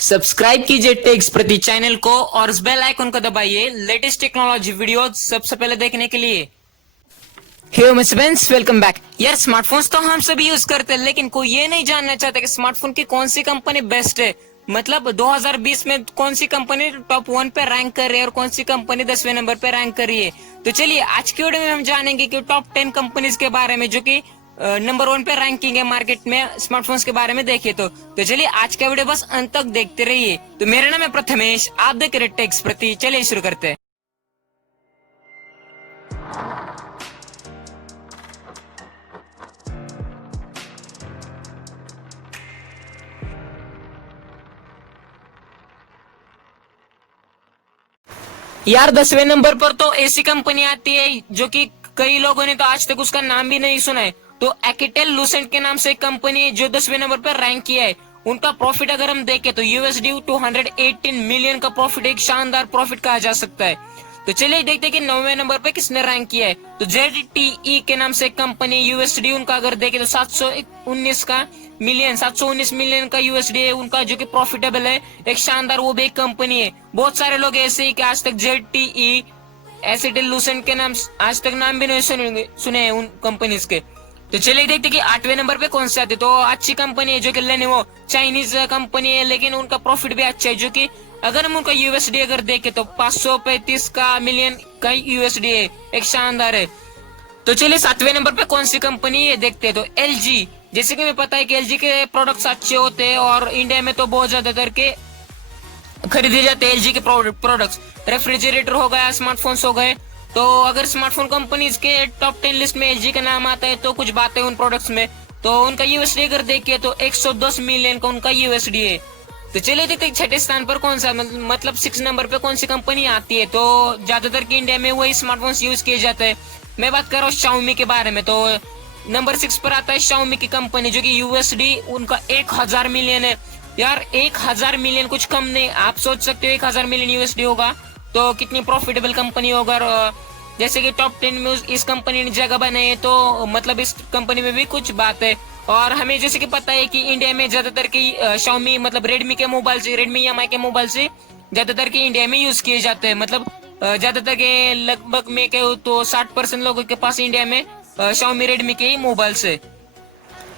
Subscribe कीजिए takes प्रति channel को और इस बेल आइकन को दबाइए लेटेस्ट टेक्नोलॉजी वीडियो सबसे पहले देखने के लिए। हे मिस फ्रेंड्स, वेलकम बैक। यार स्मार्टफोन्स तो हम सभी यूज करते हैं, लेकिन कोई ये नहीं जानना चाहता कि स्मार्टफोन की कौन सी कंपनी बेस्ट है। मतलब 2020 में कौन सी कंपनी टॉप 1 पे रैंक कर रही है और कौन सी कंपनी 10वें नंबर पे रैंक कर रही है। तो चलिए आज की वीडियो में हम जानेंगे कि टॉप 10 कंपनीज के बारे में जो कि नंबर 1 पे रैंकिंग है मार्केट में स्मार्टफोन्स के बारे में देखे तो चलिए आज का वीडियो बस अंत तक देखते रहिए। तो मेरा नाम है प्रथमेश, आप देख रहे टेक्स प्रति। चलिए शुरू करते हैं। यार 10वें नंबर पर तो ऐसी कंपनी आती है जो कि कई लोगों ने तो आज तक उसका नाम भी नहीं सुना है। तो एक्टेल लूसेंट के नाम से एक कंपनी है जो 10वें नंबर पर रैंक किया है। उनका प्रॉफिट अगर हम देखें तो यूएसडी 218 मिलियन का प्रॉफिट, एक शानदार प्रॉफिट कहा जा सकता है। तो चलिए देखते हैं कि 9वें नंबर पे किसने रैंक किया है। तो जेडटीई के नाम से एक कंपनी यूएसडी, उनका अगर देखें तो 719 मिलियन का यूएसडी है उनका, जो कि प्रॉफिटेबल है, एक शानदार, वो भी एक कंपनी है। बहुत सारे लोग ऐसे ही कि आज तक जेडटीई एसिटिल लूसेंट के नाम आज तक नाम भी नहीं सुने हैं उन कंपनीज के। तो चलिए देखते कि 8वें नंबर पे कौन से आते। तो अच्छी कंपनी है जो कि लेनोवो, चाइनीज कंपनी है, लेकिन उनका प्रॉफिट भी अच्छा है। जो कि अगर हम उनका यूएसडी अगर देखें तो 535 का मिलियन का यूएसडी है, एक शानदार है। तो चलिए 7वें नंबर पे कौन सी कंपनी है देखते हैं। तो एलजी, जैसे कि हमें पता है कि एलजी के प्रोडक्ट्स अच्छे होते हैं और इंडिया में तो बहुत ज्यादातर के खरीदे जाते हैं एलजी के प्रोडक्ट्स। रेफ्रिजरेटर हो गया, स्मार्टफोन्स हो गए। तो अगर स्मार्टफोन कंपनीज के टॉप 10 लिस्ट में एलजी का नाम आता है तो कुछ बातें उन प्रोडक्ट्स में। तो उनका यूएसडी अगर देखिए तो 110 मिलियन का उनका यूएसडी है। तो चलिए देखते हैं छठे स्थान पर कौन सा, मतलब 6 नंबर पे कौन सी कंपनी आती है। तो ज्यादातर की इंडिया में वही स्मार्टफोन्स यूज किए जाते हैं। मैं बात कर रहा हूँ Xiaomi के बारे में। तो नंबर 6 पर आता है Xiaomi की कंपनी, जो कि यूएसडी उनका 1000 मिलियन है। यार 1000 मिलियन कुछ कम नहीं। आप सोच सकते हो 1000 मिलियन यूएसडी होगा तो कितनी प्रॉफिटेबल कंपनी होगा। और जैसे कि टॉप 10 में इस कंपनी ने जगह बनाई है, तो मतलब इस कंपनी में भी कुछ बात है। और हमें जैसे कि पता है कि इंडिया में ज्यादातर की Xiaomi मतलब रेडमी के मोबाइल से, रेडमी एमआई के मोबाइल से ज्यादातर की इंडिया में यूज किए जाते हैं। मतलब ज्यादातर के लगभग में कहो तो 60% लोगों के पास इंडिया में Xiaomi रेडमी के ही मोबाइल से।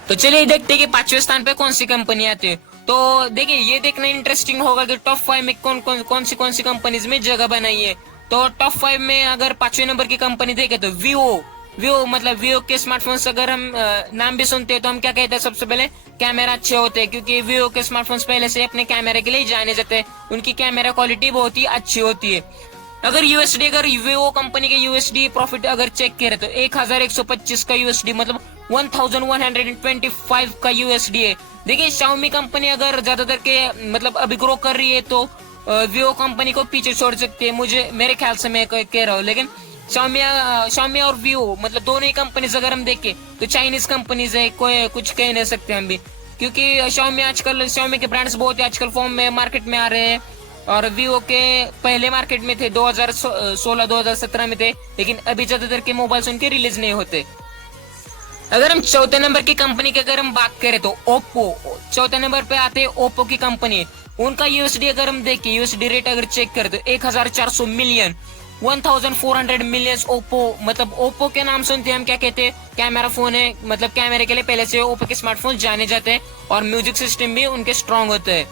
तो चलिए देखते हैं कि 5वें स्थान पे कौन सी कंपनी आती है। तो देखिए ये देखना इंटरेस्टिंग होगा कि टॉप 5 में कौन सी कंपनीज में जगह बनाई है। तो टॉप 5 में अगर 5वें नंबर की कंपनी देखे तो वीवो मतलब वीवो के स्मार्टफोन्स अगर हम नाम भी सुनते हैं तो हम क्या कहते हैं, सबसे पहले कैमरा अच्छे होते हैं, क्योंकि वीवो के स्मार्टफोन्स पहले से अपने कैमरे के लिए जाने जाते हैं। उनकी कैमरा क्वालिटी बहुत ही अच्छी होती है। अगर वीवो कंपनी के यूएसडी प्रॉफिट अगर चेक करें तो 1125 का यूएसडी, मतलब 1125 का यूएसडी है। देखिए Xiaomi कंपनी अगर ज्यादातर के मतलब अभी ग्रो कर रही है तो वीवो कंपनी को पीछे छोड़ सकती है, मुझे मेरे ख्याल से, मैं कह रहा हूँ। लेकिन Xiaomi और वीवो मतलब दोनों ही कंपनीज अगर हम देखें तो चाइनीज कंपनीज है, कोई कुछ कह नहीं सकते हम भी, क्योंकि Xiaomi के ब्रांड्स बहुत ही आजकल फॉर्म में मार्केट में आ रहे हैं। और वीवो के पहले मार्केट में थे 2016-2017 में थे, लेकिन अभी ज्यादातर के मोबाइल्स उनके रिलीज नहीं होते। अगर हम चौथे नंबर की कंपनी की अगर हम बात करें तो ओप्पो, चौथे नंबर पे आते हैं ओप्पो की कंपनी। उनका यूएसडी अगर हम देखें, यूएसडी रेट अगर चेक करें तो 1400 मिलियन, 1400 मिलियन ओप्पो। मतलब ओप्पो के नाम सुनते हैं हम क्या कहते हैं, कैमरा फोन है, मतलब कैमरे के लिए पहले से ओप्पो के स्मार्टफोन जाने जाते हैं और म्यूजिक सिस्टम भी उनके स्ट्रॉन्ग होते हैं।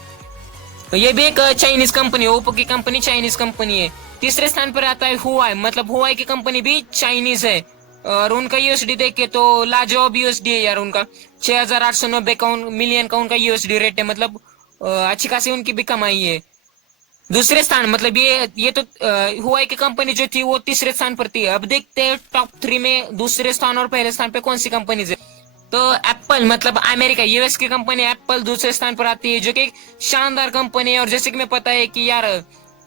तो ये भी एक चाइनीज कंपनी, ओप्पो की कंपनी चाइनीज कंपनी है। तीसरे स्थान पर आता है हुआई, मतलब हुआई की कंपनी भी चाइनीज है और उनका यूएसडी देखे तो लाजवाब यूएसडी है यार उनका। 6890 का मिलियन का उनका यूएसडी रेट है, मतलब अच्छी खासी उनकी भी कमाई है। दूसरे स्थान मतलब ये तो हुआई की कंपनी जो थी वो तीसरे स्थान पर थी। अब देखते हैं टॉप 3 में दूसरे स्थान और पहले स्थान पे कौन सी कंपनी है। तो एप्पल मतलब अमेरिका यूएस की कंपनी एप्पल दूसरे स्थान पर आती है, जो कि शानदार कंपनी है। और जैसे कि मैं पता है कि यार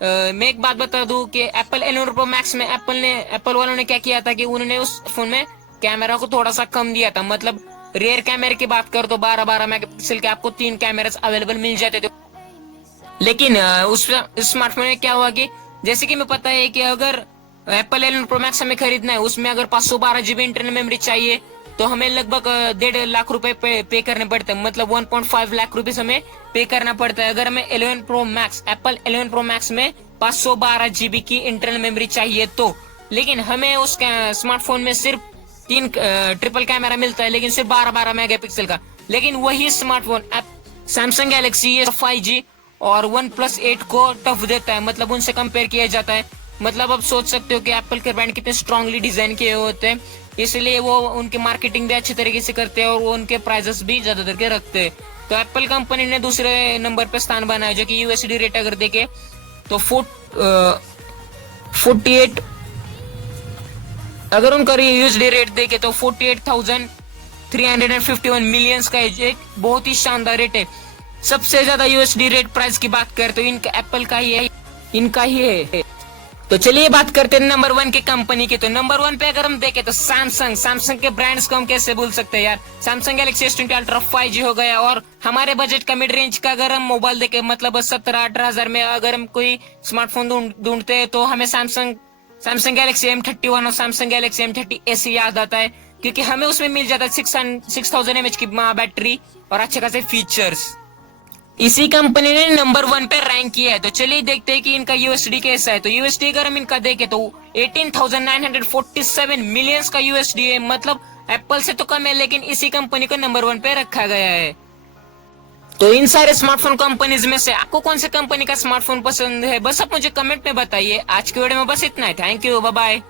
मैं एक बात बता दूं कि एप्पल 11 प्रो मैक्स में एप्पल वालों ने क्या किया था कि उन्होंने उस फोन में कैमरा को थोड़ा सा कम दिया था। मतलब रियर कैमरे की बात कर तो 12 मेगापिक्सल के आपको 3 कैमरास अवेलेबल मिल जाते थे। लेकिन उस स्मार्टफोन में क्या हुआ कि जैसे कि मैं पता है कि अगर एप्पल 11 प्रो मैक्स हमें खरीदना है, उसमें अगर 512 GB इंटरनल मेमोरी चाहिए तो हमें लगभग 1.5 लाख रुपए पे करने पड़ते हैं, मतलब 1.5 लाख रुपीस हमें पे करना पड़ता है अगर हमें 11 pro max Apple 11 pro max में 512 GB की इंटरनल मेमोरी चाहिए तो। लेकिन हमें उस स्मार्टफोन में सिर्फ 3 ट्रिपल कैमरा मिलता है, लेकिन सिर्फ 12 मेगापिक्सल का। लेकिन वही स्मार्टफोन सैमसंग गैलेक्सी S5G और OnePlus 8 को टफ देता है, मतलब उनसे कंपेयर किया जाता है। मतलब अब सोच सकते हो कि एप्पल के ब्रांड कितने स्ट्रांगली डिजाइन किए होते हैं, इसलिए वो उनकी मार्केटिंग भी अच्छी तरीके से करते हैं और वो उनके प्राइसेस भी ज्यादा करके रखते हैं। तो एप्पल कंपनी ने दूसरे नंबर पे स्थान बनाया, जो कि यूएसडी रेट अगर देखे तो 48, अगर उनका यूएसडी रेट देखे तो 48,351 मिलियंस का एक बहुत ही शानदार रेट है। सबसे ज्यादा यूएसडी रेट प्राइस की बात करें तो इनका एप्पल का ही है, इनका ही है। तो चलिए बात करते हैं नंबर 1 के कंपनी की। तो नंबर 1 पे अगर हम देखें तो सैमसंग के ब्रांड्स को हम कैसे भूल सकते हैं यार। Samsung Galaxy S20 ultra 5G हो गया, और हमारे बजट का मिड रेंज का अगर हम मोबाइल देखें, मतलब 17-18 हजार में अगर हम कोई स्मार्टफोन ढूंढते हैं तो हमें सैमसंग गैलेक्सी M31 और सैमसंग गैलेक्सी M30 ऐसे याद आता है, क्योंकि हमें उसमें मिल जाता है 6000 mAh की बैटरी और अच्छे खासे फीचर्स। इसी कंपनी ने नंबर 1 पे रैंक किया है। तो चलिए देखते हैं कि इनका यूएसडी कैसा है। तो यूएसडी अगर हम इनका देखें तो 18,947 मिलियंस का यूएसडी है, मतलब एप्पल से तो कम है, लेकिन इसी कंपनी को नंबर 1 पे रखा गया है। तो इन सारे स्मार्टफोन कंपनीज में से आपको कौन सी कंपनी का स्मार्टफोन पसंद है, बस आप मुझे कमेंट में बताइए। आज के वीडियो में बस इतना है। Thank you, bye bye.